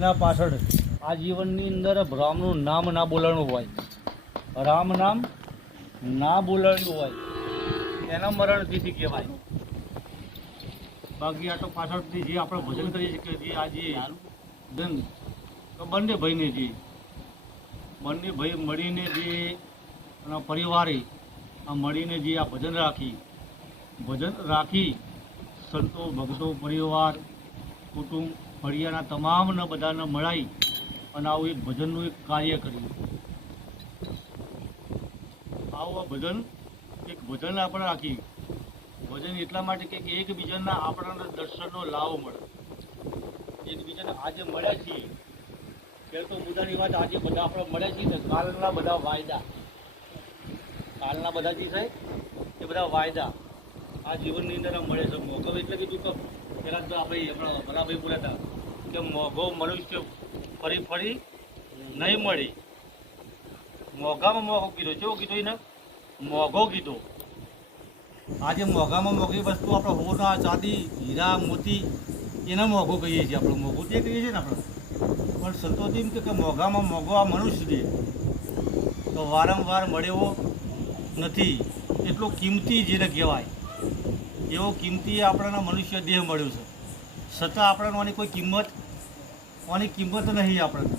એના પાછળ આ જીવનની અંદર રામનું નામ ના બોલાણું હોય, રામ નામ ના બોલાણ્યું હોય એના મરણ તિથિ કહેવાય. બાકી આ તો પાછળથી જે આપણે ભજન કરીએ છીએ કે જે આજે જન બંને ભાઈને જે બંને ભાઈ મળીને જે પરિવારે આ મળીને જે આ ભજન રાખી સંતો ભક્તો પરિવાર કુટુંબ ફળિયાના તમામને બધાને મળાઈ અને આવું એક ભજનનું એક કાર્ય કર્યું. આવું આ ભજન આપણે રાખી ભજન એટલા માટે કે એકબીજાના આપણને દર્શનનો લાવો મળે. એકબીજાને આજે મળ્યા છીએ ત્યારે તો મુદ્દાની વાત આજે બધા આપણે મળ્યા છીએ ને કાલના બધા વાયદા જે છે એ બધા વાયદા આ જીવનની અંદર મળે છે. મોગો એટલે કીધું કે પહેલાં તો આપણે આપણા ભલાભાઈ બોલ્યા હતા કે મોગો મનુષ્ય ફરી નહીં મળી. મોઘામાં મોઘો કીધો કેવો કીધો એને મોઘો કીધો. આજે મોઘામાં મોઘી વસ્તુ આપણે હોના ચાંદી હીરા મોતી એને મોઘો કહીએ છીએ. આપણે મોઘું તે કહીએ છીએ ને આપણે, પણ સંતોષી એમ કે મોઘામાં મોઘો આ મનુષ્ય દે તો વારંવાર મળેવો નથી. એટલો કિંમતી જેને કહેવાય એવો કિંમતી આપણને મનુષ્ય દેહ મળ્યો છે, છતાં આપણને આની કોઈ કિંમત નહીં આપણને.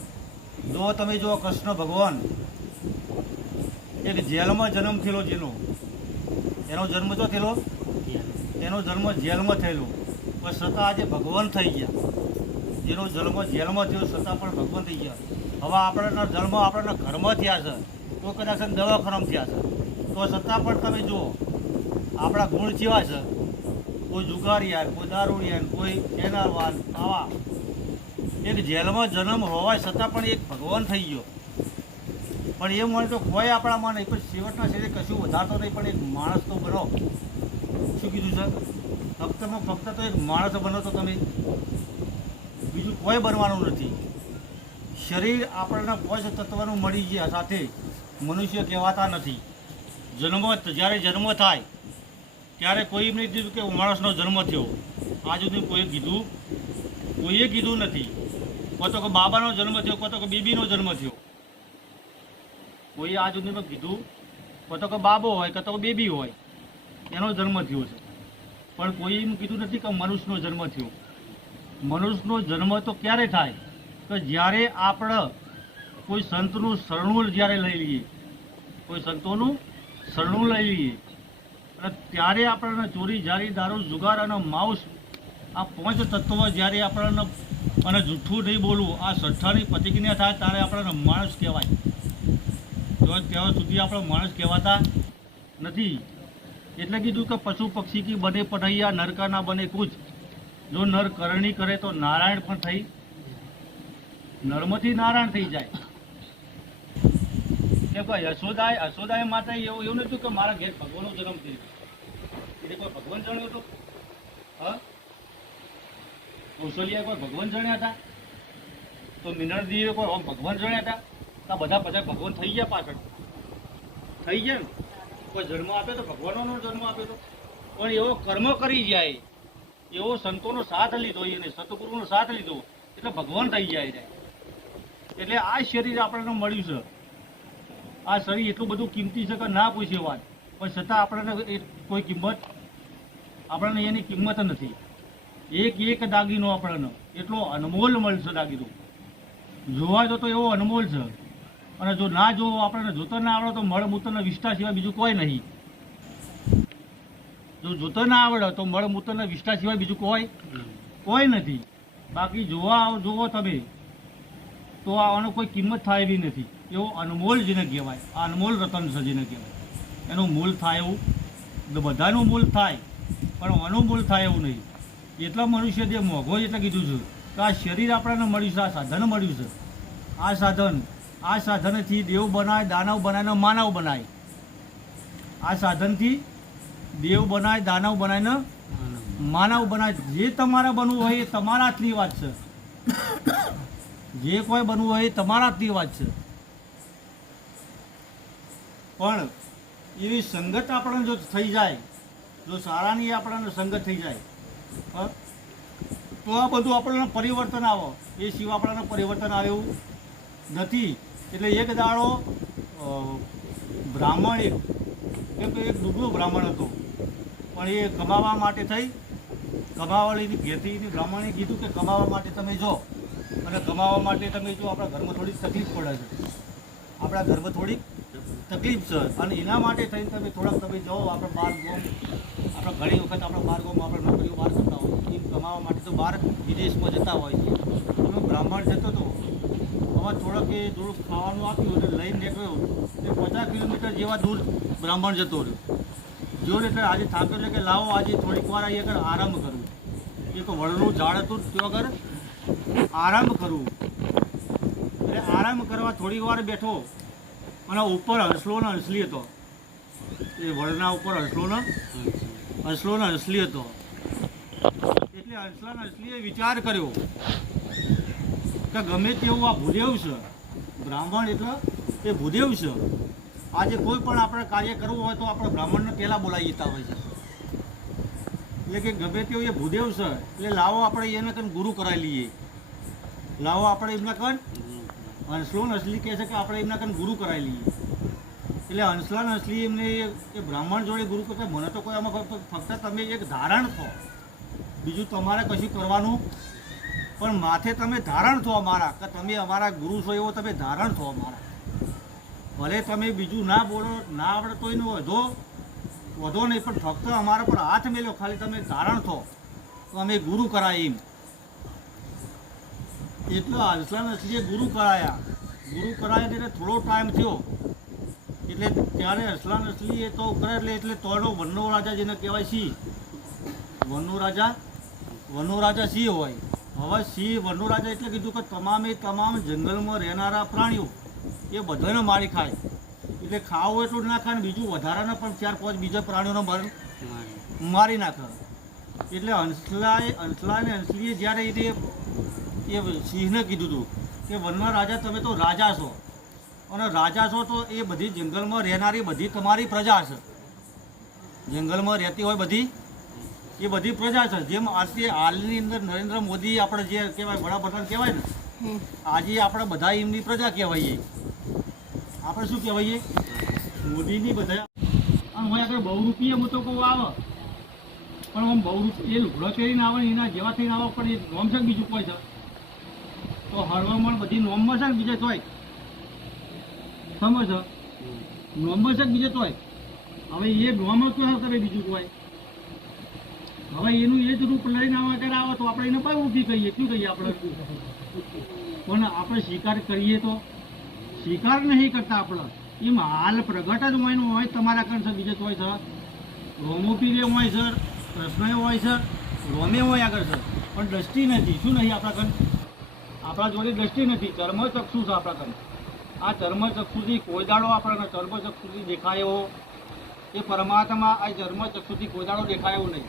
જો તમે જો કૃષ્ણ ભગવાન એક જેલમાં જન્મ થયેલો એનો જન્મ તો થયેલો એનો જન્મ જેલમાં થયેલો પણ છતાં આજે ભગવાન થઈ ગયા. જેનો જન્મ જેલમાં થયો છતાં પણ ભગવાન થઈ ગયા. હવે આપણના જન્મ આપણા ઘરમાં થયા છે તો કદાચ દવાખાનામાં થયા છે તો છતાં પણ તમે જુઓ આપણા ગુણ કેવા છે. કોઈ જુગારિયાર, કોઈ દારૂડિયાર, કોઈ સેનારવાન, આવા એક જેલમાં જન્મ હોવા છતાં પણ એક ભગવાન થઈ ગયો. પણ એ મને તો કોઈ આપણામાં નહીં, પણ છેવટના છેડે કશું વધારતો નહીં, પણ એક માણસ તો બનો. શું કીધું છે? ફક્ત તો એક માણસ બનો તો તમે, બીજું કોઈ બનવાનું નથી. શરીર આપણને પોષ તત્વનું મળી ગયા સાથે મનુષ્ય કહેવાતા નથી. જ્યારે જન્મ થાય ત્યારે કોઈ એમ નહીં કીધું કે માણસનો જન્મ થયો. આ સુધી કોઈએ કીધું નથી. કોઈ તો કે બાબાનો જન્મ થયો, કોઈ તો કે બીબીનો જન્મ થયો. કોઈ આ સુધીમાં કીધું કોઈ તો કે બાબો હોય, કોઈ તો કે બેબી હોય એનો જન્મ થયો છે. પણ કોઈ એમ કીધું નથી કે મનુષ્યનો જન્મ થયો. મનુષ્યનો જન્મ તો ક્યારે થાય કે જ્યારે આપણે કોઈ સંતનું શરણું જ્યારે લઈ લઈએ, કોઈ સંતોનું શરણું લઈ લઈએ અને ત્યારે આપણને ચોરી જારી દારૂ જુગાર અને માઉસ આ 5 તત્વો જ્યારે આપણને અને જૂઠું નહીં બોલવું આ સઠ્ઠાની પ્રતિજ્ઞા થાય ત્યારે આપણને માણસ કહેવાય. ત્યાં સુધી આપણે માણસ કહેવાતા નથી. એટલે કીધું કે પશુ પક્ષી કી બને પઢૈયા નરકા ના બને કુછ. જો નર કરણી કરે તો નારાયણ પણ થઈ, નરમાંથી નારાયણ થઈ જાય. કેમ કે યશોદાએ માટે એવું નતું કે મારા ઘેર ભગવાનનો જન્મ થયો એટલે કોઈ ભગવાન જાણ્યો હતો? હા, કૌશલ્યા કોઈ ભગવાન જાણ્યા હતા? તો મિનળદેવીએ કોઈ ભગવાન જાણ્યા હતા? તો બધા ભગવાન થઈ ગયા, પાછળ થઈ ગયા ને. કોઈ જન્મ આપ્યો તો ભગવાનનો જન્મ આપ્યો તો, પણ એવો કર્મ કરી જાય, એવો સંતોનો સાથ લીધો અને સતગુરુનો સાથ લીધો એટલે ભગવાન થઈ જાય. એટલે આ શરીર આપણને મળ્યું છે. આ શરીર એટલું બધું કિંમતી છે કે ના પૂછે વાત, પણ છતાં આપણને કોઈ કિંમત આપણને એની કિંમત નથી. એક દાગીનો આપણને એટલો અનમોલ મળશે. દાગીનો જોવા જો તો એવો અનમોલ છે, અને જો ના જોવો આપણને જોતો ના આવડે તો મળમૂત્રના વિષ્ઠા સિવાય બીજું કોઈ નહીં. જો જોતો ના આવડે તો મળમૂત્રના વિષ્ઠા સિવાય બીજું કોઈ નથી. બાકી જોવો તમે તો આનો કોઈ કિંમત થાય એવી નથી. એવો અનમોલ જેને કહેવાય, આ અનમોલ રતન છે જેને કહેવાય. એનું મૂલ થાય એવું બધાનું મૂલ થાય, પણ આનું મૂલ થાય એવું નહીં. એટલા મનુષ્ય જે મોઘો એટલે કીધું છે કે આ શરીર આપણને મળ્યું છે, આ સાધન મળ્યું છે. આ સાધનથી દેવ બનાય, દાનવ બનાય ને માનવ બનાય. આ સાધનથી દેવ બનાય, દાનવ બનાય ને માનવ બનાય. જે તમારે બનવું હોય એ તમારા હાથની વાત છે. જે કોઈ બનવું હોય એ તમારા હાથની વાત છે. પણ એવી સંગત આપણને જો થઈ જાય, જો સારાની આપણને સંગત થઈ જાય તો આ બધું આપણને પરિવર્તન આવે, એ સિવાય આપણને પરિવર્તન આવે એવું નથી. એટલે એક દાડો બ્રાહ્મણ એક દુબળો બ્રાહ્મણ હતો, પણ એ કમાવા માટે થઈ કમાવાળીની ઘેરથી બ્રાહ્મણે કીધું કે કમાવા માટે તમે જો, અને કમાવા માટે તમે જો આપણા ઘરમાં થોડીક તકલીફ પડે છે, આપણા ઘરમાં થોડીક તકલીફ છે, અને એના માટે થઈને તમે જાઓ આપણે બહાર ગામ, આપણે ઘણી વખત આપણે બહાર ગામમાં આપણે નોકરીઓ બહાર કરતા હોય, એ કમાવા માટે તો બહાર વિદેશમાં જતા હોય છે. એમાં બ્રાહ્મણ જતો હતો, હવે થોડુંક ખાવાનું આપ્યું એટલે લઈને નીકળ્યો, એટલે 50 કિલોમીટર જેવા દૂર બ્રાહ્મણ જતો રહ્યો. જોડે એટલે આજે થાક્યો એટલે કે લાવો આજે થોડીક વાર અહીં આગળ આરામ કરવું. એક વડનું ઝાડ હતું ત્યાં આગળ આરામ કરવું. એટલે આરામ કરવા થોડી વાર બેઠો, અને ઉપર હંસલો ને હંસલી હતો. એ વડના ઉપર હંસલો ને હંસલી હતો. એટલે હંસલા ને હંસલીએ વિચાર કર્યો કે ગમે તેવું આ ભૂદેવ છે, બ્રાહ્મણ એટલે એ ભૂદેવ છે. આજે કોઈ પણ આપણે કાર્ય કરવું હોય તો આપણે બ્રાહ્મણને પહેલાં બોલાવી જતા હોય છે. એટલે કે ગમે તેવું એ ભૂદેવ છે, એટલે લાવો આપણે એને કંઈ ગુરુ કરાવી લઈએ. લાવો આપણે એમના કંઈ હંસલો ને હંસલી કહે છે કે આપણે એમના કંઈ ગુરુ કરાવી લઈએ. એટલે હંસલા ને હંસલી એમને એ બ્રાહ્મણ જોડે ગુરુ કરતા, મને તો કોઈ આમાં ફક્ત તમે એક ધારણ થો, બીજું તમારે કશું કરવાનું, પણ માથે તમે ધારણ થો અમારા, કે તમે અમારા ગુરુ છો એવો તમે ધારણ થો અમારા. ભલે તમે બીજું ના બોલો, ના આવડે તો એનો વધો નહીં, પણ ફક્ત અમારા પર હાથ મેલ્યો, ખાલી તમે ધારણ થો તો અમે ગુરુ કરાય એમ. એટલો હંસલા હંસલીએ ગુરુ કરાયા એટલે થોડો ટાઈમ થયો, એટલે ત્યારે હંસલા હંસલી એ તો કરે એટલે તોડો વનનો રાજા જેને કહેવાય સિંહ, વનનો રાજા સિંહ હોય. હવે સિંહ વનનો રાજા એટલે કીધું કે તમામ જંગલમાં રહેનારા પ્રાણીઓ એ બધાને મારી ખાય. એટલે ખાવું એટલું ના ખાય ને બીજું વધારાના પણ 4-5 બીજા પ્રાણીઓને મારી નાખે. એટલે હંસલા ને હંસલીએ જ્યારે એ સિંહને કીધું હતું કે વનના રાજા તમે તો રાજા છો, અને રાજા છો તો એ બધી જંગલમાં રહેનારી બધી તમારી પ્રજા છે. જંગલમાં રહેતી હોય બધી એ બધી પ્રજા છે. જેમ આજે હાલની અંદર નરેન્દ્ર મોદી આપણે જે કહેવાય વડાપ્રધાન કહેવાય ને, આજે આપણે બધા એમની પ્રજા કહેવાઈએ. આપણે શું કહેવાઈએ? મોદીની બધા. અને હું આગળ બહુરૂપીય હું તો કહું આવે, પણ આમ બહુરૂપી એ લુગડો પહેરીને આવે એના જેવા થઈને આવે, પણ એ નોમ છે બીજું કોઈ છે તો હળવળમાં બધી નોમમાં છે ને બીજે તોય સમજ છે, નોમમાં છે બીજે તોય. હવે એ નોમ શું કરે બીજું કોઈ? હવે એનું એ જ રૂપ લઈને આવે તો આપણે એને બહુરૂપી કહીએ. શું કહીએ આપણે? પણ આપણે સ્વીકાર કરીએ તો સ્વીકાર નહીં કરતા. આપણે એમ હાલ પ્રગટ જ હોય તમારા કણ છે, બીજે હોય છે રોમોપીરે હોય છે, કૃષ્ણ હોય છે, રોમે હોય આગળ છે, પણ દ્રષ્ટિ નથી. શું નહીં આપણા કણ? આપણા જોડે દ્રષ્ટિ નથી, ચર્મચક્ષુ છે આપણા કણ. આ ચર્મચક્ષુથી કોઈ દાડો આપણને ચર્મચક્ષુથી દેખાયો એ પરમાત્મા આ ચર્મચક્ષુથી કોઈ દાડો દેખાયો નહીં.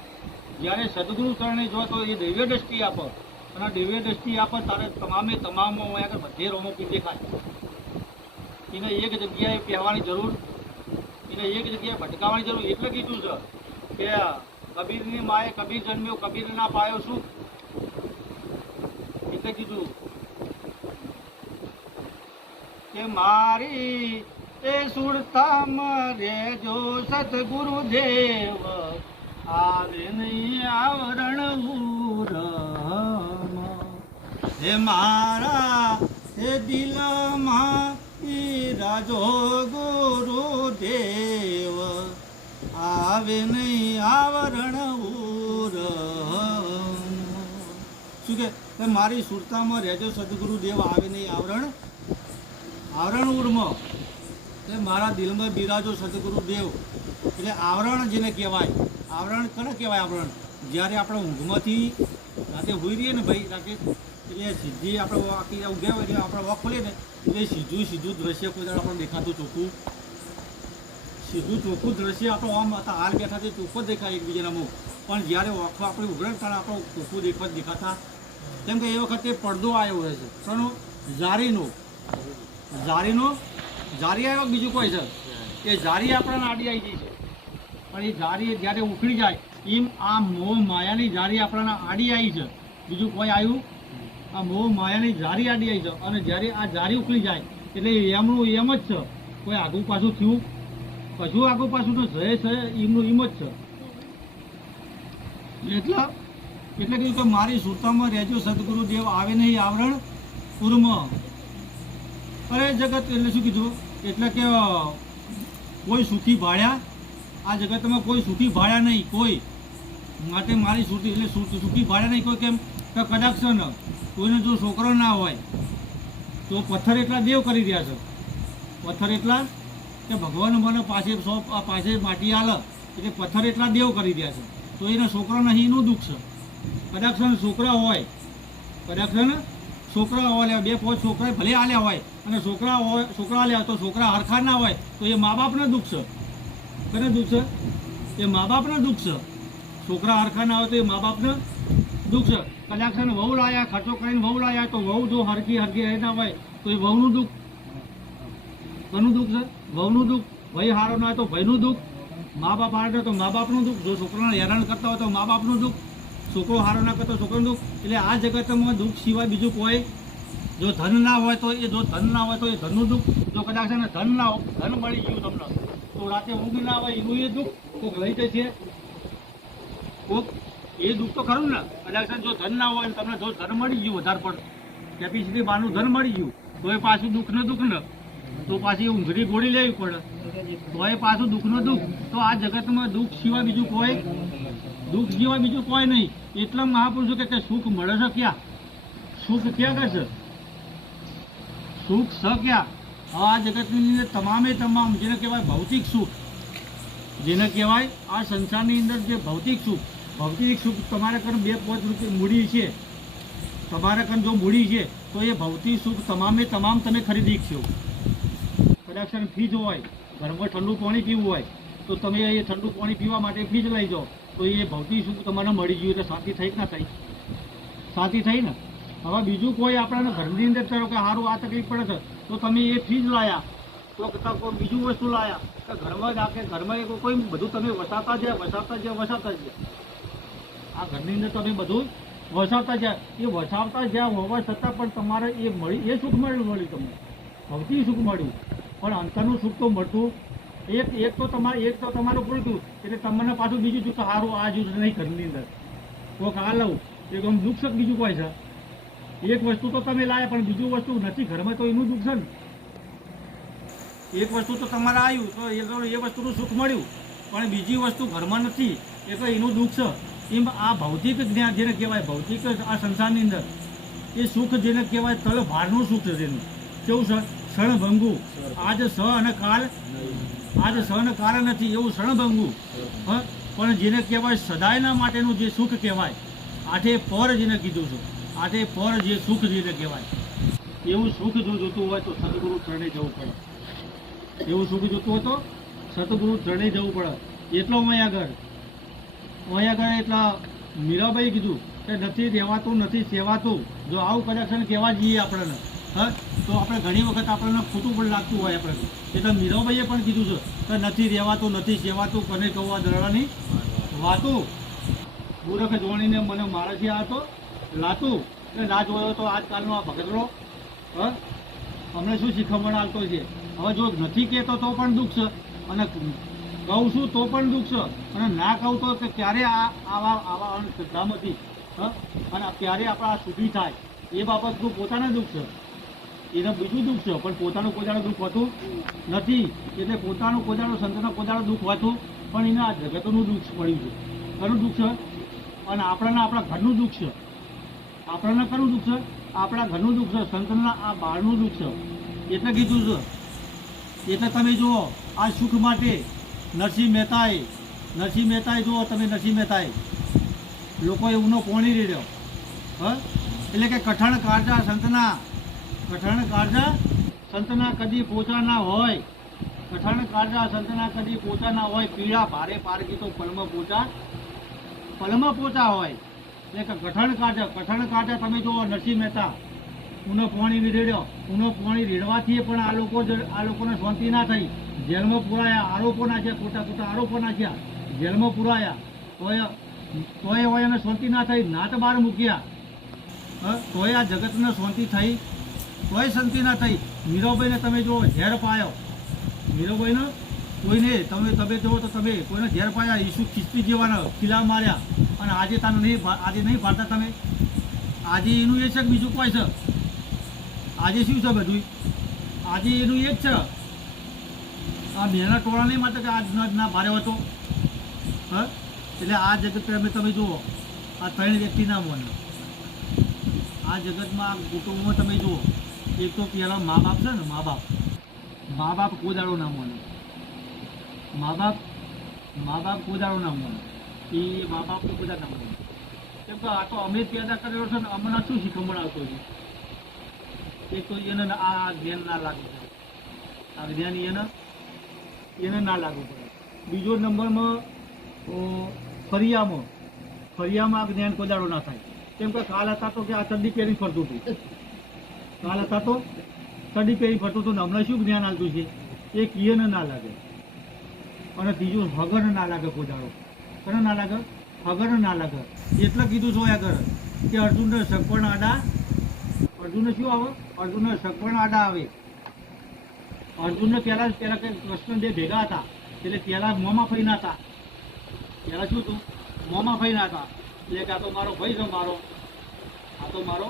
જ્યારે સદગુરુ ચરણે જો તો એ દિવ્ય દ્રષ્ટિ આપે, અને દિવ્ય દ્રષ્ટિ આપે ત્યારે તમામ હોય આગળ બધે રોમોપી દેખાય. એને એક જગ્યાએ પહેવાની જરૂર, એને એક જગ્યાએ ભટકાવવાની જરૂર. એટલે કીધું છે કે કબીરની માએ કબીર જન્મ્યો, કબીર ના પાયો શું? એટલે કીધું કે મારી એ સુરતામાં રેજો સતગુરુદેવ, આવે નહીં આવરણ હે મારા હે દિલમાં રાજો ગુરુદેવ, આવે નહીં આવરણ શું કે મારી સુરતામાં રહેજો સદગુરુદેવ, આવે નહીં આવરણ ઉરમાં. એટલે મારા દિલમાં બિરાજો સદગુરુદેવ. એટલે આવરણ જેને કહેવાય, આવરણ કોને કહેવાય? આવરણ જ્યારે આપણે ઊંઘમાંથી રાતે હોઈ રહીએ ને ભાઈ, રાતે એટલે સીધી આપણે આખી ઊંઘ્યા હોય એટલે આપણે વોક ખોલીએ ને એટલે સીધું દ્રશ્ય કોઈ દાડો આપણે દેખાતું ચોખ્ખું દ્રશ્ય આપણો આમ હતા હાલ બેઠા તે ચોખ્ખો દેખાય એકબીજાના મુખ, પણ જ્યારે વોખો આપણે ઉઘડે ત્યારે આપણો ચોખ્ખું દેખાતા. કેમ કે એ વખતે પડદો આવ્યો હોય છે, શેનો? જારી આવ્યો બીજું કોઈ છે એ જારી આપણને આડી આવી ગઈ છે, પણ એ જારી જ્યારે ઉખડી જાય એમ આ મોહ માયાની જારી આપણને આડી આવી છે. બીજું કોઈ આવ્યું? આ મોહ માયાની જારી આડી આવી છે અને જ્યારે આ જારી ઉકળી જાય એટલે એમનું એમ જ છે. કોઈ આગું પાછું થયું? કશું આગું પાછું તો છે એમનું એમ જ છે. એટલે કીધું કે મારી સુરતામાં રહેજો સદગુરુદેવ આવે નહીં આવરણ પૂરમાં. અરે જગત એટલે શું કીધું? એટલે કે કોઈ સુખી ભાળ્યા આ જગતમાં કોઈ સુખી ભાળ્યા નહીં કોઈ. માટે મારી સુરતી એટલે સુખી ભાળ્યા નહીં કોઈ. કેમ કે કદાચ છે ને કોઈને જો છોકરો ના હોય તો પથ્થર એટલા દેવ કરી રહ્યા છે. પથ્થર એટલા કે ભગવાન મને પાસે માટી આલે એટલે પથ્થર એટલા દેવ કરી રહ્યા છે. તો એના છોકરા નહીં એનું દુઃખ છે. કદાચ છે ને છોકરા હોય, કદાચ છે ને છોકરા હોય, 2-5 છોકરા ભલે આલ્યા હોય અને છોકરા આલ્યા તો છોકરા હરખા ના હોય તો એ મા બાપને દુઃખ છે. કોને દુઃખ છે? એ મા બાપને દુઃખ છે. છોકરા હરખા ના હોય તો એ મા બાપને દુઃખ છે. કદાચ છે ને વહુ લાયા, ખર્ચો કરીને વહુ લાયા તો વહુ જો હરખી ના હોય તો એ વહુનું દુઃખ. કોનું દુઃખ છે? વહુનું દુઃખ. ભાઈ હારો ના હોય તો ભાઈનું દુઃખ. મા બાપ હારે તો મા બાપનું દુઃખ. જો છોકરાને હેરાન કરતા હોય તો મા બાપનું દુઃખ. છોકરો હારો ના કરતો છોકરાનું દુઃખ. એટલે આ જગતમાં દુઃખ સિવાય બીજું કોઈ, જો ધન ના હોય તો એ ધનનું દુઃખ. જો કદાચ છે ને ધન મળી ગયું તમને તો રાતે ઊંઘ ના આવે એનું એ દુઃખ. કોઈક લઈ જશે કોઈક એ દુઃખ તો ખરું ને. કદાચ જો ધન ના હોય તમને જો ધન મળી ગયું વધારે પણ કેપેસિટી બારનું ધન મળી ગયું તો એ પાછું દુઃખ ને તો પાછી ઊંઘની ગોળી લેવી પડે તો એ પાછું દુઃખનો દુઃખ. તો આ જગતમાં દુઃખ સિવાય બીજું કોઈ નહીં. એટલા મહાપુરુષો કે સુખ મળે છે ક્યાં? સુખ ક્યાં કરશે? સુખ છે ક્યાં? આ જગતની અંદર તમામ જેને કહેવાય ભૌતિક સુખ, જેને કહેવાય આ સંસારની અંદર જે ભૌતિક સુખ તમારે કણ 2-5 રૂપિયા મૂડી છે, તમારે કણ જો મૂડી છે તો એ ભૌતિક સુખ તમામ તમે ખરીદી છો. કદાચ ફ્રીજ હોય, ઘરમાં ઠંડુ પાણી પીવું હોય તો તમે એ ઠંડુ પાણી પીવા માટે ફ્રીજ લઈ જાઓ તો એ ભૌતિક સુખ તમારે મળી ગયું એટલે શાંતિ થઈ કે ના થઈ? શાંતિ થઈ ને. હવે બીજું કોઈ આપણને ઘરની અંદર ચાલો કે સારું આ તકલીફ પડે છે તો તમે એ ફ્રીજ લાયા તો કોઈ બીજું વસ્તુ લાયા તો ઘરમાં જ ઘરમાં કોઈ બધું તમે વસાતા જાય. આ ઘરની અંદર તમે બધું વસાવતા જાય. એ વસાવતા જ્યાં હોવા છતાં પણ તમારે એ સુખ મળ્યું તમને, ભૌતિક સુખ મળ્યું. પણ અંતરનું સુખ તો મળતું એક તો તમારું પૂરતું એટલે તમને પાછું બીજું સુખ સારું આ જ નહીં ઘરની અંદર કોઈક આ લઉં એક આમ દુઃખ છે. બીજું કોઈ છે? એક વસ્તુ તો તમે લાયા પણ બીજું વસ્તુ નથી ઘરમાં તો એનું દુઃખ છે ને. એક વસ્તુ તો તમારે આવ્યું તો એ વસ્તુનું સુખ મળ્યું પણ બીજી વસ્તુ ઘરમાં નથી એટલે એનું દુઃખ છે. એમ આ ભૌતિક જ્ઞાન જેને કહેવાય, ભૌતિક આ સંસારની અંદર એ સુખ જેને કહેવાય તલ ભારનું સુખ છે. જેનું કેવું છે? ક્ષણભંગુ. આજ સ અને કાલ નથી એવું ક્ષણભંગુ. પણ જેને કહેવાય સદાયના માટેનું જે સુખ કહેવાય, આઠે પર જેને કીધું છે, આઠે પર જે સુખ જેને કહેવાય એવું સુખ જો જોતું હોય તો સદગુરુ ચરણે જવું પડે. એવું સુખ જોતું હોય તો સદગુરુ ચરણે જવું પડે. એટલો અહીંયા આગળ એટલા મીરાબાઈ કીધું કે નથી રહેવાતું, નથી સેવાતું. જો આવું કનેક્શન કહેવા જઈએ આપણને તો આપણે ઘણી વખત આપણને ખોટું પણ લાગતું હોય આપણે. એટલે મીરાબાઈએ પણ કીધું છે કે નથી રહેવાતું, નથી સેવાતું, કને કહવા દરડાની વાતું. મૂર્ખ જોણીને મને માણસી આ તો લાતું એટલે ના જોયો તો આજકાલનો આ ભગતડો અમને શું શીખવણ આવતો છે. હવે જો નથી કહેતો તો પણ દુઃખ છે અને કહું છું તો પણ દુઃખ છે અને ના કહું તો કે ક્યારે આવા શ્રદ્ધામાંથી અને ક્યારે આપણા સુખી થાય એ બાબતનું પોતાના દુઃખ છે. એને બીજું દુઃખ છે પણ પોતાનું કોદાળું દુઃખ હોતું નથી. એટલે પોતાનું કોદાળું સંતનું કોદાળું દુઃખ હોતું પણ એને આ જગતનું દુઃખ પડ્યું છે. ઘણું દુઃખ છે અને આપણા ઘરનું દુઃખ છે. આપણને કયું દુઃખ છે? આપણા ઘરનું દુઃખ છે, સંતના આ બહારનું દુઃખ છે. એટલે કીધું છે. એટલે તમે જુઓ આ સુખ માટે નરસિંહ મહેતાએ જુઓ તમે નરસિંહ મહેતાએ લોકોએ ઊનો પોણી રેડ્યો એટલે કે કઠણ કાળજા સંતના કદી પોચા ના હોય. કઠણ કાળજા સંતના કદી પોચા ના હોય. પીળા ભારે પારકી તો પલમાં પોચા હોય. એટલે કે કઠણ કાળજા તમે જુઓ નરસિંહ મહેતા ઊનો પાણી રેડ્યો. ઊનો પાણી રેડવાથી પણ આ લોકોને શાંતિ ના થઈ. જેલમાં પુરાયા, આરોપો નાખ્યા, ખોટા આરોપો નાખ્યા, જેલમાં પુરાયા તોય હોય એને શાંતિ ના થઈ. નાત બહાર મૂક્યા તોય આ જગતને શાંતિ થઈ, તોય શાંતિ ના થઈ. મીરાબાઈને તમે જો ઝેર પાયો, મીરાબાઈને કોઈને તમે જુઓ તો તમે કોઈને ઝેર પાયા, ઈસુ ખીચતી જેવાના ખીલા માર્યા, અને આજે તમે આજે નહીં પાડતા તમે. આજે એનું એ છે કે બીજું કોઈ છે? આજે શું છે બધું? આજે એનું એ જ છે. આ બેના ટોળા નહીં માટે કે આજ ના ભારે હતો. એટલે આ જગત તમે જુઓ, આ 3 વ્યક્તિ ના મોને આ જગતમાં આ કુટુંબમાં તમે જુઓ, એક તો પહેલા મા બાપ છે ને, મા બાપ કોદાળો ના મોને, મા બાપ કોદાળો ના મોને, એ મા બાપ તો બધા ના મોને. કેમ કે આ તો અમે પેદા કરેલો છે ને, અમને શું શીખમણ આવતો છે? એક તો એને આ જ્ઞાન ના લાગુ પડે, આ જ્ઞાન એને ના લાગુ પડે. બીજો નંબરમાં ફરિયામાં આ જ્ઞાન કોદાળો ના થાય. કેમ કે કાલ હતા તો કે આ ચડ્ડી પહેરી ફરતું હતું, કાલ હતા તો ચડ્ડી પહેરી ફરતું હતું ને હમણાં શું જ્ઞાન આવતું છે? એ કિયને ના લાગે. અને ત્રીજું હગર ના લાગે કોદાળો. કોને ના લાગે? હગર ના લાગે. એટલે કીધું છો આગળ કે અર્જુનને સગપણ આડા, અર્જુનને શું આવે? અર્જુનને સગપણ આડા આવે. અર્જુનને પહેલાં કે કૃષ્ણ બે ભેગા હતા, એટલે પહેલાં મોંમાં ફરીના હતા. પહેલાં શું હતું? મોંમાં ફરીના હતા. એટલે કે આ તો મારો ભાઈ છે, આ તો મારો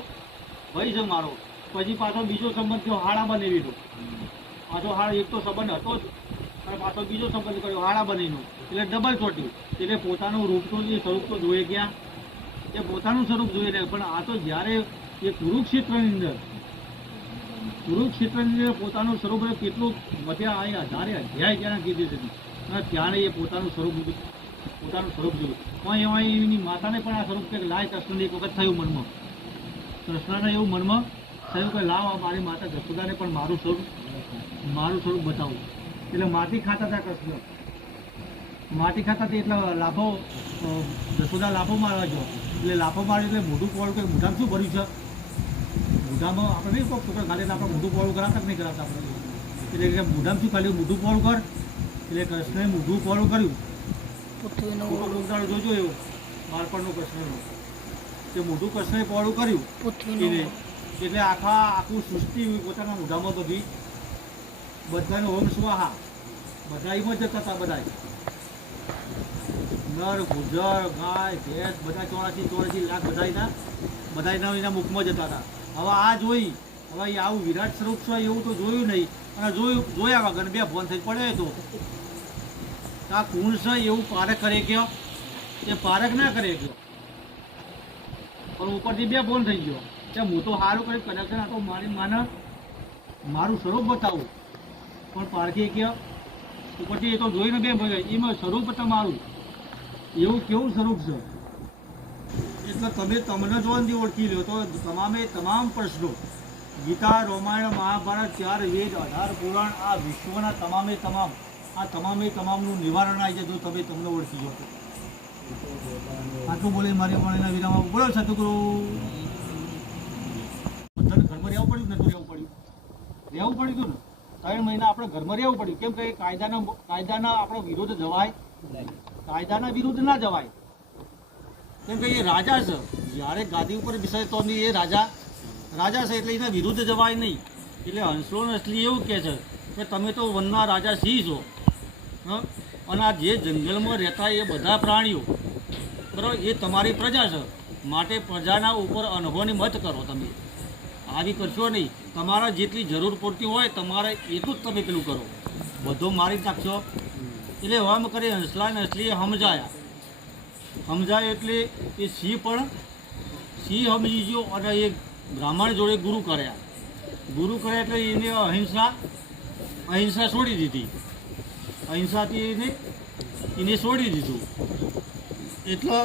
ભાઈ છે મારો. પછી પાછો બીજો સંબંધ થયો, હાડા બનાવી દીધો. પાછો એક તો સંબંધ હતો જ, અને પાછો બીજો સંબંધ કર્યો હાડા બનાવીનો, એટલે ડબલ ચોટ્યું. એટલે પોતાનું રૂપ તો સ્વરૂપ તો જોઈએ ક્યાં? એ પોતાનું સ્વરૂપ જોઈએ ને. પણ આ તો જ્યારે એ કુરુક્ષેત્રની અંદર પોતાનું સ્વરૂપ કેટલું વધ્યા, અહીંયા ધારે અધ્યાય ત્યાં કીધી હતી, અને ત્યારે એ પોતાનું સ્વરૂપ જોયું. પણ એની માતાને પણ આ સ્વરૂપ કે લાય કૃષ્ણને એક વખત થયું મનમાં, કૃષ્ણને એવું મનમાં થયું કે લાવ મારી માતા જશોદાને પણ મારું સ્વરૂપ બતાવું. એટલે માટી ખાતા હતા કૃષ્ણ, માટી ખાતા હતા. એટલે લાફો જશોદા લાફો મારવા ગયો, એટલે લાફો મારી એટલે મોઢું પોળું કે મોઢામાં શું ભર્યું છે? મોઢામાં આપણે નહીં કોઈ છોકરા ખાલી આપણે મોઢું પોળું કરાતા કે નહીં કરાતા આપણે? એટલે મોઢામાં શું ખાલી મોઢું પોળું કર, એટલે કૃષ્ણએ મોઢું પોળું કર્યું. જોજો એવું બાળપણનું કૃષ્ણનું કે મોઢું કૃષ્ણએ પોળું કર્યું એટલે આખું સૃષ્ટિ પોતાના મોઢામાં બધાને ઓમ સ્વાહા, બધા એમાં જતા હતા. બધા નર ગુજર ગાય ભેંસ બધા 84 લાખ બધા એના મુખમાં જતા હતા. હવે આ જોઈ, હવે આવું વિરાટ સ્વરૂપ છે એવું તો જોયું નહીં, અને જોયા વગર બે ફોન થઈ પડ્યો તો આ કુણ છે એવું પારખ કરે ગયો, એ પારખ ના કરે ગયો, પણ ઉપરથી બે ફોન થઈ ગયો કે હું તો સારું કરી કદાચ આ તો મારી માને મારું સ્વરૂપ બતાવું, પણ પારખી ગયો ઉપરથી એ તો જોઈને બે ભાઈ એમાં સ્વરૂપ તમારું એવું કેવું સ્વરૂપ છે? એટલે તમને જોવાથી ઓળખી લો તો તમામ પ્રશ્નો, ગીતા, રામાયણ, મહાભારત, 4 વેદ, 18 પુરાણ, આ વિશ્વના તમામનું નિવારણ આવી જાય જો તમને ઓળખી લો તો. આટલું બોલી મારી વાણીના વિરામ બોલો સતગુરુ. બધાને ઘરમાં રહેવું પડ્યું ને? રહેવું પડ્યું હતું ને. 3 મહિના આપણે ઘરમાં રહેવું પડ્યું. કેમ કે કાયદાના આપણો વિરુદ્ધ જવાય, કાયદાના વિરુદ્ધ ના જવાય. કેમ કે એ રાજા છે, જ્યારે ગાદી ઉપર બેસે તો એ રાજા છે, એટલે એના વિરુદ્ધ જવાય નહીં. એટલે હંસલો અસલી એવું કહે છે કે તમે તો વનના રાજા સિંહ છો, અને આ જે જંગલમાં રહેતા એ બધા પ્રાણીઓ બરાબર એ તમારી પ્રજા છે, માટે પ્રજાના ઉપર અનહોની મત કરો. તમે આવી કરશો નહીં. તમારા જેટલી જરૂર પૂરતી હોય તમારે એટલું જ તમે પેલું કરો, બધો મારી નાખશો. એટલે હમ કરે હંસલા ને અસલી સમજાય એટલે એ સિંહ સમજી ગયો, અને એ બ્રાહ્મણ જોડે ગુરુ કર્યા એટલે એને અહિંસા છોડી દીધી, અહિંસાથી એને છોડી દીધું. એટલે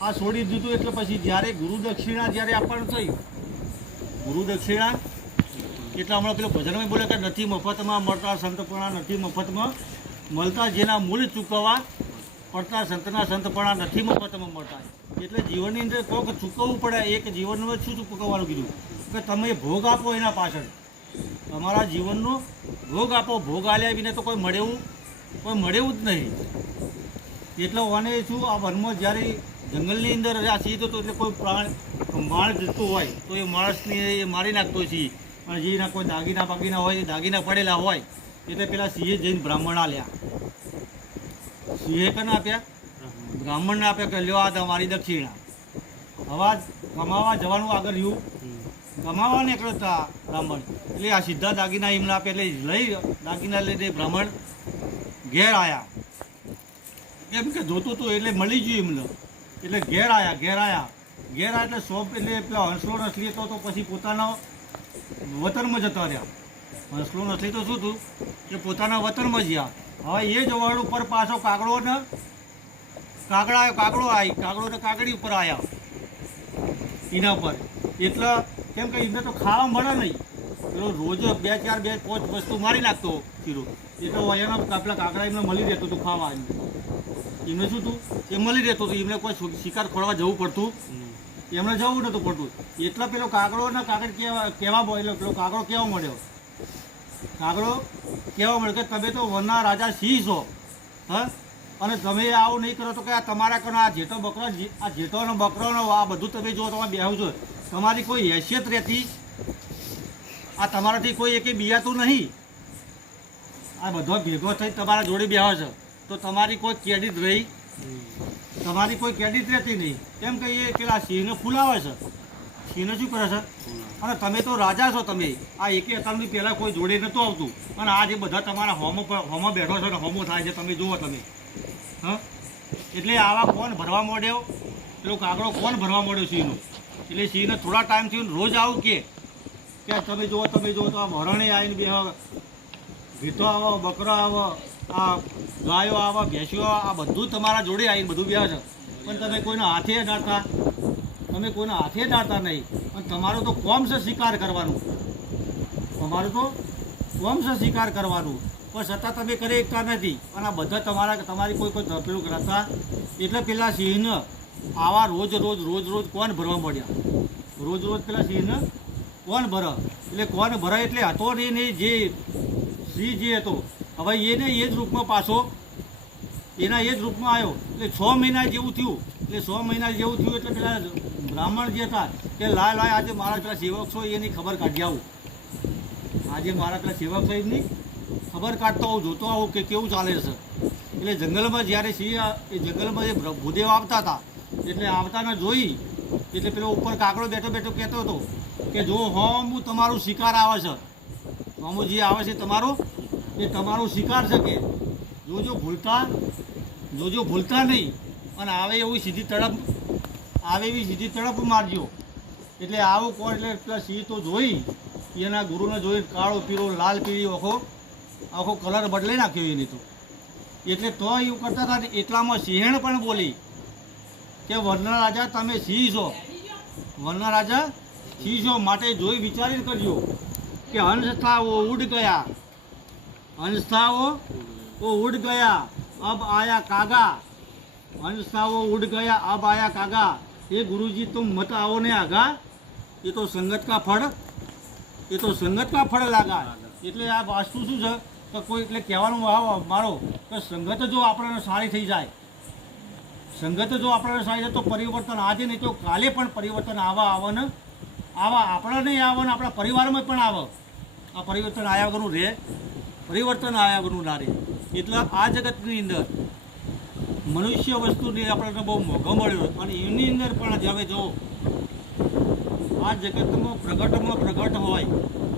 આ છોડી દીધું એટલે પછી જ્યારે ગુરુ દક્ષિણા જ્યારે આપવાનું થયું, ગુરુ દક્ષિણા એટલે હમણાં પેલો ભજનમાં બોલે કે નથી મફતમાં મળતા સંતપણા, નથી મફતમાં મળતા જેના મૂળ ચૂકવવા પડતા સંતના સંતપણા નથી મફતમાં મળતા. એટલે જીવનની અંદર કોઈક ચૂકવવું પડે. એક જીવનમાં શું ચૂકવવાનું કીધું કે તમે ભોગ આપો, એના પાછળ તમારા જીવનનો ભોગ આપો. ભોગ આલ્યા વિના તો કોઈ મળેવું જ નહીં. એટલે ઓને શું આ વનમાં જ્યારે જંગલની અંદર આ સિંહ તો એટલે કોઈ માણસ જતું હોય તો એ માણસને એ મારી નાખતો સિંહ, અને જે એના કોઈ દાગીના બાગીના હોય એ દાગીના પડેલા હોય એટલે પેલા સિંહે જઈને બ્રાહ્મણ આલ્યા. સિંહે કને આપ્યા? બ્રાહ્મણને આપ્યા કે લ્યો આ તમારી દક્ષિણા. હવા કમાવા જવાનું આગળ રહ્યું, કમાવા નીકળ્યો હતા બ્રાહ્મણ, એટલે આ સીધા દાગીના એમને આપે એટલે લઈ દાગીના લઈને બ્રાહ્મણ ઘેર આવ્યા. એમ કે જોતું હતું એટલે મળી ગયું એમને, એટલે ઘેર આવ્યા એટલે શોપ એટલે પેલા હંસલો નસલી હતો તો પછી પોતાના વતનમાં જતા રહ્યા. હંસલો નસલી તો શું હતું કે પોતાના વતનમાં ગયા. હવે એ જ વડ ઉપર પાછો કાગડો ને કાગડી ઉપર આવ્યા એના પર. એટલે કેમ કે એમને તો ખાવા મળે નહીં, પેલો રોજ 2-4-5 વસ્તુ મારી નાખતો ચીરો, એટલે એના પેલા કાગડા એમને મળી રહેતું હતું ખાવા. એમને શું હતું એ મળી રહેતું હતું, એમને કોઈ શિકાર ખોળવા જવું પડતું, એમને જવું નહોતું પડતું. એટલા પેલો કાગડો ને કાગડ કહેવા બોલ્યો, પેલો કાગડો કહેવા મળ્યો કે તમે તો વનના રાજા સિંહ છો, હા, અને તમે આવું નહીં કરો તો કે આ તમારા કનો આ જેઠોનો બકરોનો આ બધું તમે જો તમે બેહું છો, તમારી કોઈ હેસિયત રહેતી, આ તમારાથી કોઈ એકે બિયાતું નહીં, આ બધો ભેગો થઈ તમારા જોડે બેહો છે તો તમારી કોઈ ક્રેડિટ રહી, તમારી કોઈ ક્રેડિટ રહેતી નહીં. કેમ કે એ પેલા સિંહને ફૂલાવે છે, સિંહને શું કરે છે, અને તમે તો રાજા છો, તમે આ એકે અત્યારની પહેલાં કોઈ જોડે નહોતું આવતું, અને આ જે બધા તમારા હોમો બેઠો છો ને હોમો થાય છે, તમે જુઓ તમે, હા. એટલે આવા કોણ ભરવા માંડ્યો, પેલો કાગડો કોણ ભરવા માંડ્યો સિંહનો, એટલે સિંહને થોડા ટાઈમથી રોજ આવું કે તમે જુઓ તો આ વરણે આવીને બે ભીતો આવો, બકરો આવો, આ ગાયો આવો, ભેંસીઓ, આ બધું તમારા જોડે આવીને બધું બે છે, પણ તમે કોઈના હાથે અડાડતા નહીં. અને તમારું તો કોમ છે શિકાર કરવાનું, પણ છતાં તમે કરી શકતા નથી. અને આ બધા તમારી કોઈ પેલું કરતા, એટલે પેલા સિંહને આવા રોજ કોણ ભરવા મળ્યા, પેલા સિંહને કોણ ભરે, એટલે કોણ ભરે એટલે હતો નહીં જે સિંહ જે હતો, હવે એને એ જ રૂપમાં પાછો એના એ જ રૂપમાં આવ્યો. એટલે 6 મહિના જેવું થયું, એટલે પેલા બ્રાહ્મણ જે હતા કે લાય આજે મારા પેલા સેવક છો એની ખબર કાઢી આવું, એમની ખબર કાઢતો આવું, જોતો આવું કે કેવું ચાલે છે. એટલે જંગલમાં જ્યારે સિંહ એ જંગલમાં જે ભૂદેવ આવતા હતા, એટલે આવતાને જોઈ એટલે પેલો ઉપર કાગડો બેઠો કહેતો હતો કે જો હોમું તમારું શિકાર આવે છે, હોમું જે આવે છે તમારું શિકાર છે, કે જોજો ભૂલતા નહીં, અને આવે એવી સીધી તડપ મારજો. એટલે આવું કોણ, એટલે પેલા સિંહ તો જોઈ એના ગુરુને જોઈ કાળો પીળો લાલ પીળી આખો કલર બદલાઈ નાખ્યો એની તો. એટલે તો એવું કરતા હતા. એટલામાં સિંહણ પણ બોલી કે વનના રાજા તમે સિંહ છો, માટે જોઈ વિચારીને કરજો કે હંસ થા વો ઉડ ગયા અબ આયા કાગા, એ ગુરુજી तुम मत आओ ने आगा, ये तो संगत का फળ લાગા. એટલે આ વાસ્તુ શું છે કે કોઈ એટલે કહેવાનું મારો કે સંગત જો આપણને સારી થઈ જાય, તો પરિવર્તન આજે નહીં તો કાલે પણ પરિવર્તન આવા આપણને આપણા પરિવારમાં પણ આવે. આ પરિવર્તન આવ્યા વગરનું ના રહે. એટલે આ જગતની અંદર મનુષ્ય વસ્તુને આપણને બહુ મોંઘો મળ્યો, અને એની અંદર પણ હવે જો આ જગતમાં પ્રગટ હોય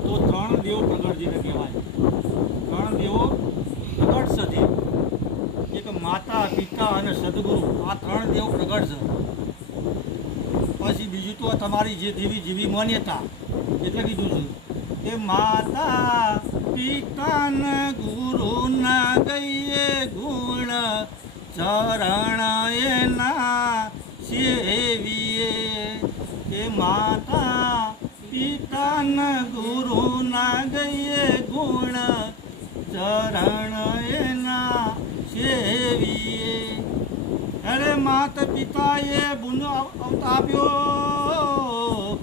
તો 3 દેવો પ્રગટજીને કહેવાય. 3 દેવો પ્રગટ છે, એક માતા, પિતા અને સદગુરુ, આ 3 દેવો પ્રગટ છે. પછી બીજું તો તમારી જે જેવી માન્યતા, એટલે કીધું છે કે માતા પિતા ને ગુરુ ના ગઈએ ગુણ, ચરણ એના સેવીએ. કે માતા પિતા ને ગુરુ ના ગઈએ ગુણ, ચરણ એના સેવીએ. અરે માતા પિતાએ બુન આપ્યો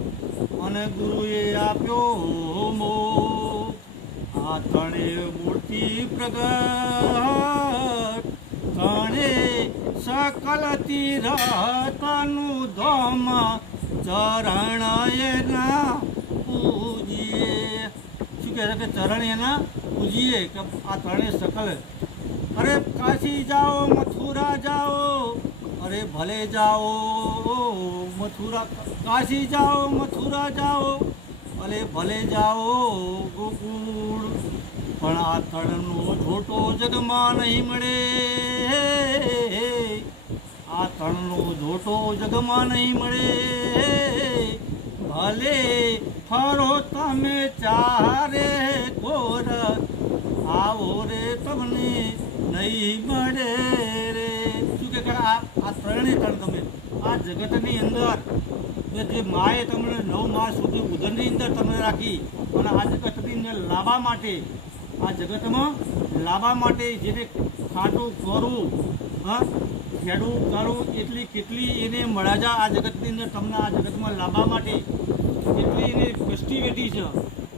અને ગુરુએ આપ્યો મો, આ 3 મૂર્તિ પ્રગટ, 3 સકલ તીરથનું ધામ ચરણ એના પૂજીએ. શું કહે છે કે ચરણ એના પૂજીએ કે આ ત્રણે સકલ. અરે કાશી જાઓ મથુરા જાઓ, અરે ભલે જાઓ મથુરા, કાશી જાઓ મથુરા જાઓ, અરે ભલે જાઓ ગોકુળ, પણ આ તળનો ઝોટો જગમાં નહીં મળે. આ તળનો ઝોટો જગમાં નહીં મળે. ભલે ફરો તમે ચારે કોર, આવો રે તમને નહીં મળે રે. શું કે આ ત્રણેય તળ તમે આ જગતની અંદર જે માએ તમને 9 માસ સુધી ઉદરની અંદર તમને રાખી અને આ જગતની અંદર લાવવા માટે, આ જગતમાં લાવવા માટે જેને ખાટું કરવું, હા ખેડું કરવું, એટલી કેટલી એને મળાજા આ જગતની અંદર તમને આ જગતમાં લાવવા માટે એટલી એને કષ્ટી વેઠી છે.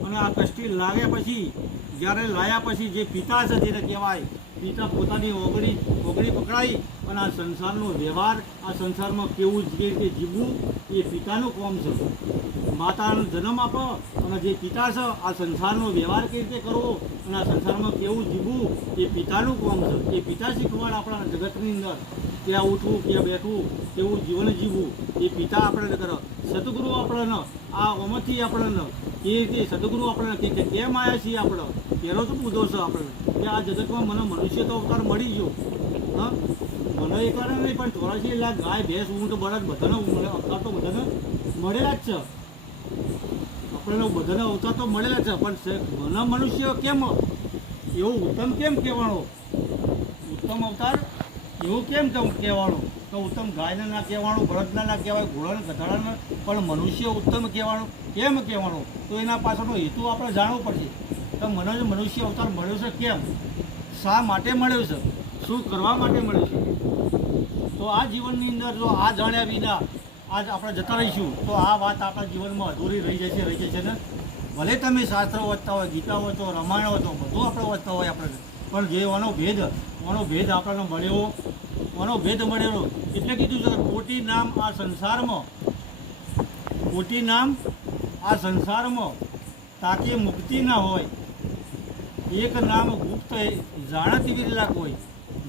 અને આ કષ્ટી લાવ્યા પછી, જ્યારે લાવ્યા પછી જે પિતા છે જેને કહેવાય, પિતા પોતાની ઓગળી પકડાઈ અને આ સંસારનો વ્યવહાર, આ સંસારમાં કેવું જે રીતે જીવવું એ પિતાનું કામ છે. માતાનો જન્મ આપો અને જે પિતા છે આ સંસારનો વ્યવહાર કેવી રીતે કરવો અને આ સંસારમાં કેવું જીવવું એ પિતાનું કામ છે. એ પિતા શીખવાડ આપણા જગતની અંદર ક્યાં ઉઠવું, ક્યાં બેઠવું, કેવું જીવન જીવવું એ પિતા આપણે કરે. સદગુરુ આપણને આ ઓમાંથી આપણને એ રીતે સદગુરુ આપણને કે કેમ આવ્યા છીએ આપણે, પહેલો તો મુદ્દો છે આપણને કે આ જગતમાં મને મનુષ્ય તો અવતાર મળી ગયો. હા, મને એકવાર નહીં પણ 84 લાખ ગાય ભેંસ ઊંટ બળદ બધાને અવતાર તો બધાને મળેલા જ છે. આપણને બધાને અવતાર તો મળેલા છે, પણ મને મનુષ્ય કેમ એવો ઉત્તમ કેમ કહેવાનો, ઉત્તમ અવતાર એવું કેમ કહેવાનું તો ઉત્તમ ગાયને ના કહેવાનું, બળદના ના કહેવાય, ઘોડાને ગધાડાને, પણ મનુષ્ય ઉત્તમ કહેવાનું કેમ કહેવાનું? તો એના પાછળનો હેતુ આપણે જાણવો પડશે. તો મને મનુષ્ય અવતાર મળ્યો છે કેમ, શા માટે મળ્યો છે, શું કરવા માટે મળ્યો છે? તો આ જીવનની અંદર જો આ જાણ્યા વિના આજ આપણે જતા રહીશું તો આ વાત આપણા જીવનમાં અધૂરી રહી જશે ને. ભલે તમે શાસ્ત્રો વાંચતા હોય, ગીતા વાંચો, રામાયણ વાંચો, બધું આપણે વાંચતા હોય આપણે, પણ જે આનો ભેદ આપણને મળ્યો, આનો ભેદ મળેલો એટલે કીધું છે કે કોટી નામ આ સંસારમાં તાકે મુક્તિ ના હોય, એક નામ ગુપ્ત જાણતી વિરલા કોઈ.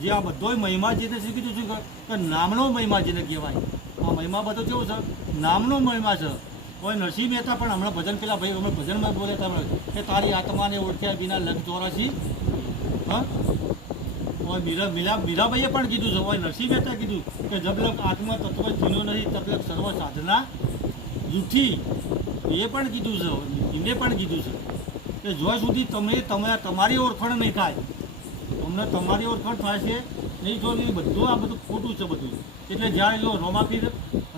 જે આ બધો મહિમા જેને શું કીધું છું કે નામનો મહિમા જેને કહેવાય. આ મહિમા બધો કેવું છે, નામનો મહિમા છે. કોઈ નરસિંહ મહેતા પણ હમણાં ભજન પેલા ભાઈ અમે ભજનમાં બોલે તમે કે તારી આત્માને ઓળખ્યા વિના લગ 84. હા, મીરાબાઈએ પણ કીધું છે, હોય નરસિંહ મહેતા કીધું કે જબલક આત્મા તત્વ ચીનો નથી તબલક સર્વ સાધના જૂઠી. એ પણ કીધું છે, એને પણ કીધું છે કે જ્યાં સુધી તમારી ઓળખાણ નહીં થાય, તમને તમારી ઓળખાણ થશે નહીં, જો બધું આ બધું ખોટું છે બધું. એટલે જ્યારે જો રોમાપીર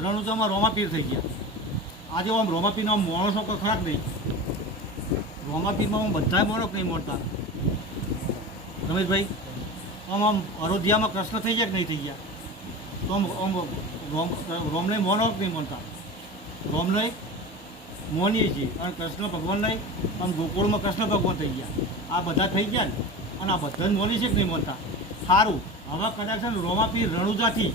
રણુજામાં રોમાપીર થઈ ગયા, આજે આમ રોમાપીરના માણસો કોઈ ખરાક નહીં, રોમાપીરમાં આમ બધા માણસ નહીં મળતા. રમેશભાઈ, આમ અયોધ્યામાં કૃષ્ણ થઈ ગયા કે નહીં થઈ ગયા? તો આમ રોમને મોનો નહીં મળતા, રોમને મોનીએ છીએ અને કૃષ્ણ ભગવાન નહીં, આમ ગોકુળમાં કૃષ્ણ ભગવાન થઈ ગયા. આ બધા થઈ ગયા ને, અને આ બધા મોની છે કે નહીં મળતા? સારું, હવે કદાચ રોમાપીર રણુજાથી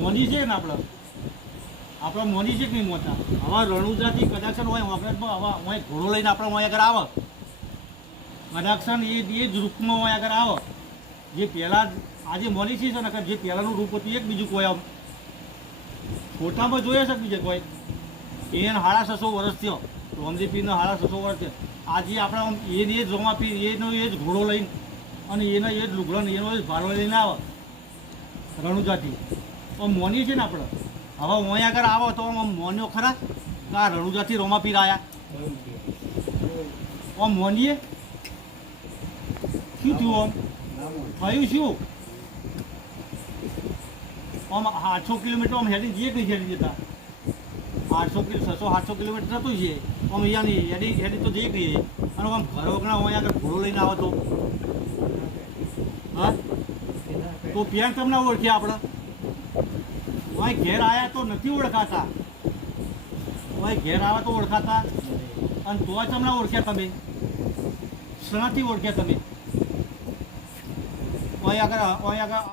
મોની છે ને આપણે મોની છે કે નહીં મળતા? હવે રણુજાથી કદાચ હોય ઘોડો લઈને આપણે અહીં આગળ આવે, કદાચ એ જ રૂપમાં હોય આગળ આવે જે પહેલાં આજે મોની છે ને, જે પહેલાંનું રૂપ હતું એક બીજું કોઈ આમ ફોટામાં જોઈએ છે બીજે કોઈ. એને 650 વર્ષ થયો, રોમજી પીરનો 650 વર્ષ થયો. આજે આપણે આમ એને જ રોમાપીર એનો એ જ ઘોડો લઈને અને એનો એ જ લુગડો એનો એ જ ભાડો લઈને આવે રણુજાથી. આમ મોની છે ને આપણે. હવે અહીં આગળ આવો તો આમ મોન્યો ખરા કે આ રણુજાથી રોમાપીર આવ્યા? આમ મોનીએ શું થયું? આમ થયું શું? આમ 800 કિલોમીટર આમ હેડી જઈએ નહીં હેડી જતા, 600-700 કિલોમીટર થતું છે આમ અહીંયાની હેડી તો જઈએ કહીએ. અને આમ ઘર વગણા અહીં આગળ ઘોડો લઈને આવો તો હા, તો પેન તમને ઓળખ્યા આપણે? અહીં ઘેર આવ્યા તો નથી ઓળખાતા, અહીં ઘેર આવ્યા તો ઓળખાતા, અને તો જ તમને ઓળખ્યા તમે? શનાથી ઓળખ્યા તમે? અહીં આગળ